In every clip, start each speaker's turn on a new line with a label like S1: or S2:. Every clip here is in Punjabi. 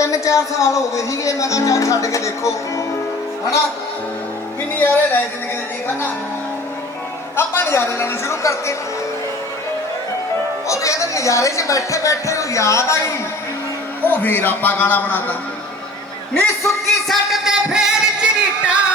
S1: ਤਿੰਨ ਚਾਰ ਸਾਲ ਹੋ ਗਏ ਸੀਗੇ, ਮੈਂ ਕਿਹਾ ਚੱਲ ਛੱਡ ਕੇ ਦੇਖੋ। ਹਨਾ? ਵੀ ਨਜ਼ਾਰੇ ਲੈ ਜ਼ਿੰਦਗੀ ਦੇ ਜੀ ਖਾਨਾ। ਆਪਾਂ ਨਜ਼ਾਰੇ ਲੈਣੇ ਸ਼ੁਰੂ ਕਰਤੇ। ਉਹ ਕਹਿੰਦੇ ਨਜ਼ਾਰੇ 'ਚ ਬੈਠੇ ਬੈਠੇ ਨੂੰ ਯਾਦ ਆਈ। ਉਹ ਵੀਰ ਆਪਾਂ ਗਾਣਾ ਬਣਾਤਾ। ਨੀ ਸੁੱਕੀ ਸੱਟ ਤੇ ਫੇਰ ਚਰੀਟਾ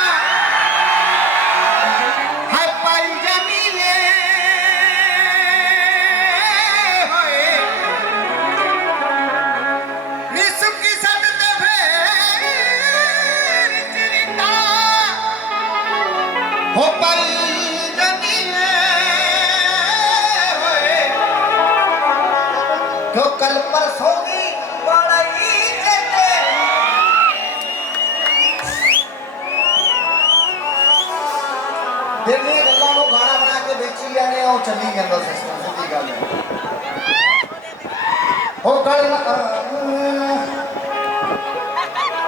S1: ਦਿੱਲੀ ਗੱਲਾਂ ਨੂੰ ਗਾਣਾ ਬਣਾ ਕੇ ਵੇਚੀ ਜਾਂਦੇ ਆ ਉਹ ਚੱਲੀ ਜਾਂਦਾ ਸਿਸਟਮ ਸਿੱਧੀ ਗੱਲ ਹੈ ਹੋ ਕੱਲ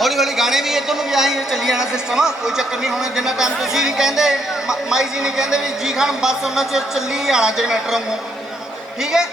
S1: ਹੌਲੀ ਹੌਲੀ ਗਾਣੇ ਵੀ ਇੱਧਰ ਨੂੰ ਵੀ ਆਈ ਚੱਲੀ ਜਾਣਾ ਸਿਸਟਮ ਕੋਈ ਚੱਕਰ ਨਹੀਂ, ਹੁਣ ਜਿੰਨਾ ਟਾਈਮ ਤੁਸੀਂ ਨਹੀਂ ਕਹਿੰਦੇ ਮਾਈ ਜੀ ਨਹੀਂ ਕਹਿੰਦੇ ਵੀ ਜੀ ਖਾਨ ਬਸ ਉਹਨਾਂ ਚਿਰ ਚੱਲੀ ਜਾਣਾ, ਜਨਰੇਟਰ ਵਾਂਗੂ। ਠੀਕ ਹੈ?